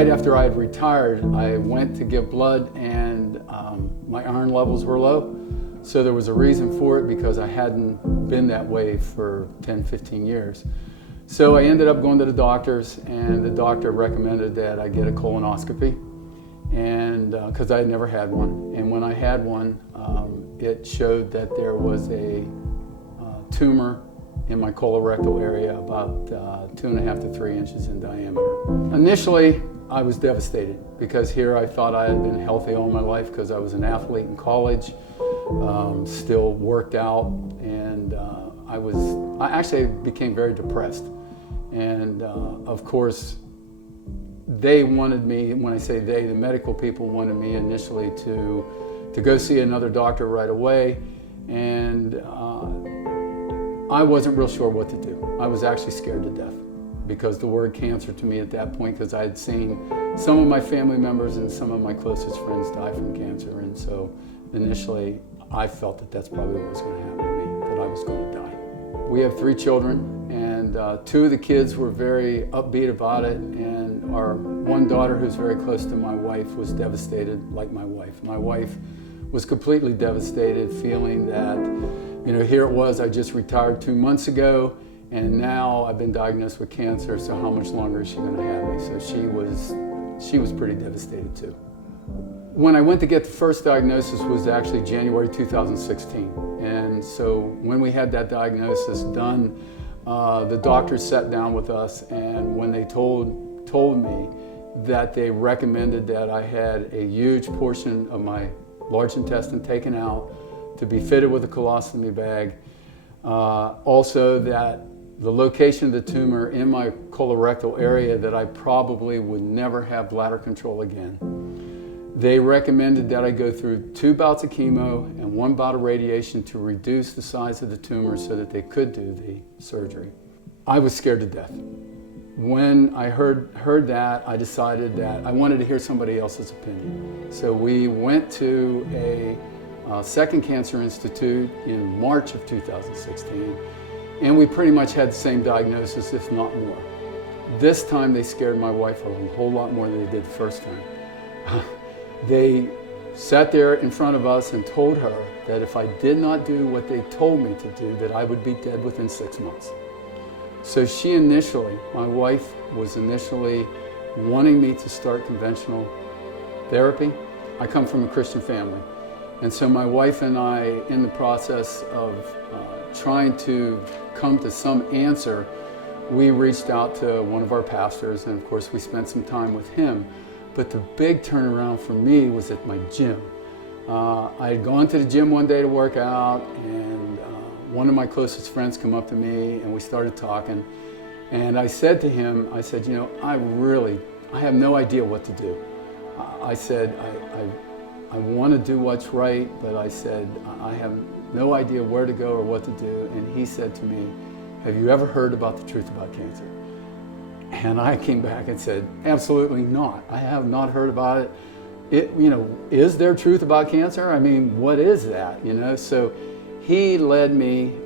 right after I had retired, I went to give blood, and my iron levels were low. So there was a reason for it, because I hadn't been that way for 10, 15 years. So I ended up going to the doctors, and the doctor recommended that I get a colonoscopy, and because I had never had one. And when I had one, it showed that there was a tumor in my colorectal area, about 2.5 to 3 inches in diameter. Initially, I was devastated, because here I thought I had been healthy all my life, because I was an athlete in college, still worked out, and I actually became very depressed. And of course, they wanted me, when I say they, the medical people wanted me initially to go see another doctor right away, and I wasn't real sure what to do. I was actually scared to death, because the word cancer to me at that point, because I had seen some of my family members and some of my closest friends die from cancer, and so initially I felt that that's probably what was going to happen to me, that I was going to die. We have 3 children, and 2 of the kids were very upbeat about it, and our one daughter, who's very close to my wife, was devastated like my wife. My wife was completely devastated, feeling that, you know, here it was, I just retired 2 months ago, and now I've been diagnosed with cancer, so how much longer is she going to have me? So she was pretty devastated too. When I went to get the first diagnosis was actually January 2016. And so when we had that diagnosis done, the doctors sat down with us, and when they told me that they recommended that I had a huge portion of my large intestine taken out to be fitted with a colostomy bag, also that the location of the tumor in my colorectal area, that I probably would never have bladder control again. They recommended that I go through 2 bouts of chemo and 1 bout of radiation to reduce the size of the tumor so that they could do the surgery. I was scared to death. When I heard that, I decided that I wanted to hear somebody else's opinion. So we went to a second cancer institute in March of 2016, and we pretty much had the same diagnosis, if not more. This time they scared my wife a whole lot more than they did the first time. They sat there in front of us and told her that if I did not do what they told me to do, that I would be dead within 6 months. So my wife was initially wanting me to start conventional therapy. I come from a Christian family. And so my wife and I, in the process of trying to come to some answer, we reached out to one of our pastors, and of course we spent some time with him. But the big turnaround for me was at my gym. I had gone to the gym one day to work out, and one of my closest friends came up to me, and we started talking. And I said to him, I said, you know, I have no idea what to do. I said, I want to do what's right, but I said, I have no idea where to go or what to do. And he said to me, have you ever heard about the truth about cancer? And I came back and said, absolutely not. I have not heard about it. Is there truth about cancer? I mean, what is that? So he led me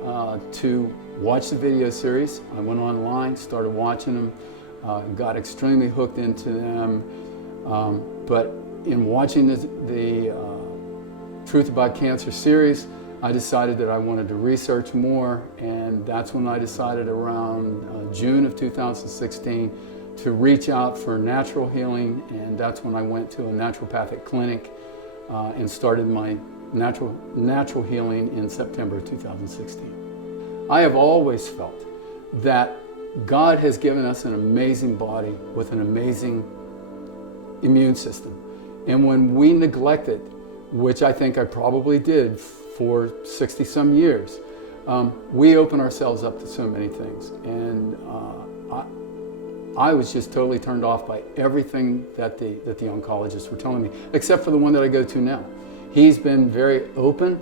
to watch the video series. I went online, started watching them, got extremely hooked into them. But in watching the Truth About Cancer series, I decided that I wanted to research more, and that's when I decided around June of 2016 to reach out for natural healing, and that's when I went to a naturopathic clinic and started my natural healing in September 2016. I have always felt that God has given us an amazing body with an amazing immune system, and when we neglect it, which I think I probably did for 60-some years, we open ourselves up to so many things. And I was just totally turned off by everything that the oncologists were telling me, except for the one that I go to now. He's been very open.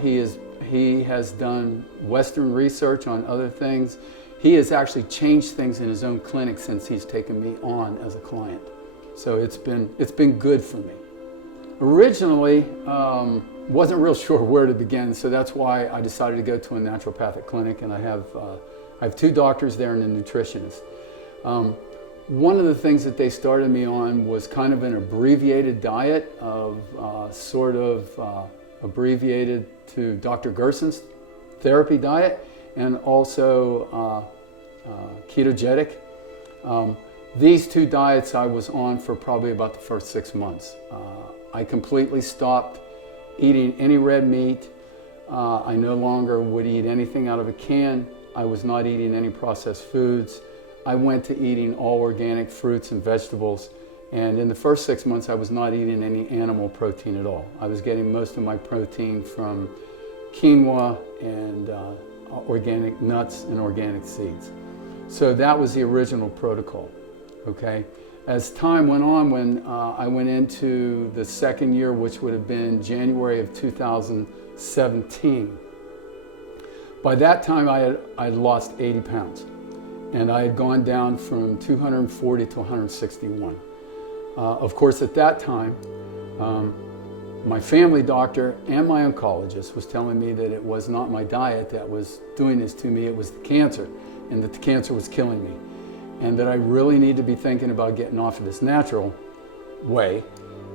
He has done Western research on other things. He has actually changed things in his own clinic since he's taken me on as a client. So it's been good for me. Originally, wasn't real sure where to begin, so that's why I decided to go to a naturopathic clinic, and I have 2 doctors there and a nutritionist. One of the things that they started me on was kind of an abbreviated diet of abbreviated to Dr. Gerson's therapy diet, and also ketogenic. These two diets I was on for probably about the first 6 months. I completely stopped eating any red meat. I no longer would eat anything out of a can. I was not eating any processed foods. I went to eating all organic fruits and vegetables. And in the first 6 months, I was not eating any animal protein at all. I was getting most of my protein from quinoa and organic nuts and organic seeds. So that was the original protocol, okay? As time went on, when I went into the second year, which would have been January of 2017, by that time I had lost 80 pounds. And I had gone down from 240 to 161. Of course, at that time, my family doctor and my oncologist was telling me that it was not my diet that was doing this to me, it was the cancer, and that the cancer was killing me. And that I really need to be thinking about getting off of this natural way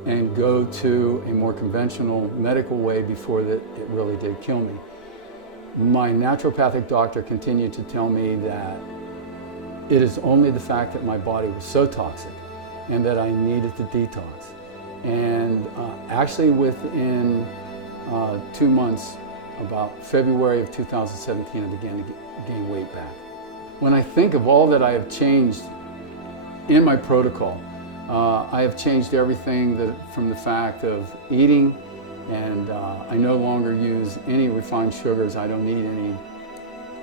and go to a more conventional medical way before that it really did kill me. My naturopathic doctor continued to tell me that it is only the fact that my body was so toxic and that I needed to detox. And actually within 2 months, about February of 2017, I began to gain weight back. When I think of all that I have changed in my protocol, I have changed everything from the fact of eating, and I no longer use any refined sugars. I don't eat any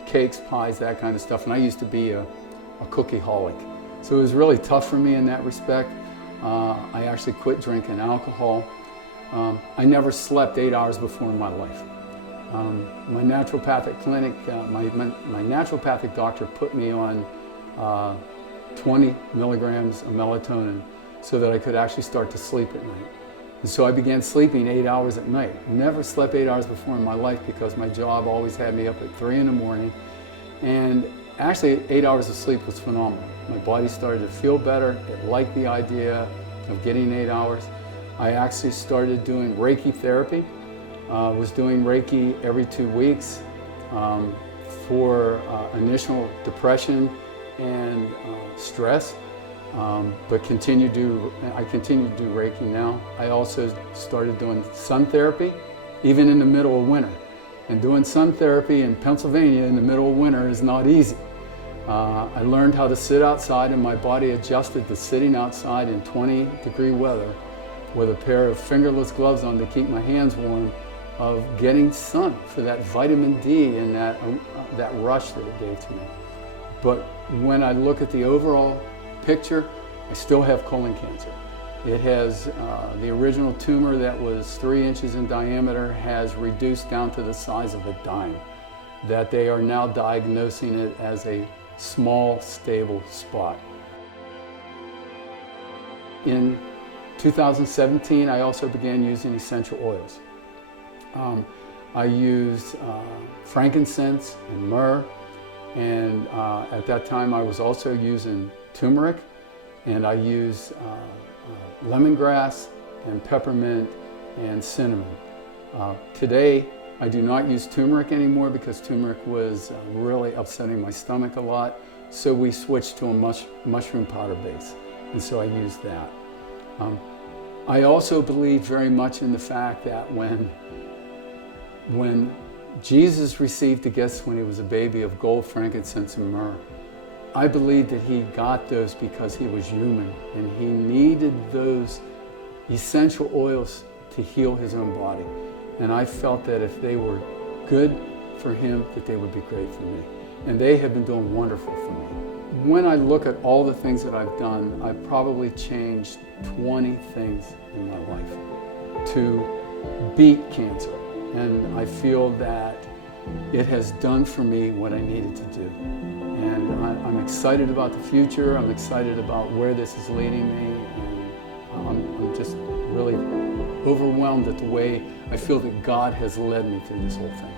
cakes, pies, that kind of stuff. And I used to be a cookie-holic. So it was really tough for me in that respect. I actually quit drinking alcohol. I never slept 8 hours before in my life. My naturopathic clinic, my naturopathic doctor put me on 20 milligrams of melatonin so that I could actually start to sleep at night. And so I began sleeping 8 hours at night. Never slept 8 hours before in my life because my job always had me up at 3 in the morning. And actually, 8 hours of sleep was phenomenal. My body started to feel better. It liked the idea of getting 8 hours. I actually started doing Reiki therapy. Was doing Reiki every 2 weeks for initial depression and stress, but I continue to do Reiki now. I also started doing sun therapy, even in the middle of winter. And doing sun therapy in Pennsylvania in the middle of winter is not easy. I learned how to sit outside, and my body adjusted to sitting outside in 20-degree weather with a pair of fingerless gloves on to keep my hands warm, of getting sun for that vitamin D and that rush that it gave to me. But when I look at the overall picture, I still have colon cancer. It has, the original tumor that was 3 inches in diameter has reduced down to the size of a dime, that they are now diagnosing it as a small, stable spot. In 2017, I also began using essential oils. I used frankincense and myrrh, and at that time I was also using turmeric, and I used lemongrass and peppermint and cinnamon. Today I do not use turmeric anymore because turmeric was really upsetting my stomach a lot, so we switched to a mushroom powder base, and so I used that. I also believe very much in the fact that when Jesus received the gifts when he was a baby of gold, frankincense, and myrrh, I believe that he got those because he was human and he needed those essential oils to heal his own body. And I felt that if they were good for him, that they would be great for me. And they have been doing wonderful for me. When I look at all the things that I've done, I've probably changed 20 things in my life to beat cancer. And I feel that it has done for me what I needed to do. And I'm excited about the future. I'm excited about where this is leading me. And I'm just really overwhelmed at the way I feel that God has led me through this whole thing.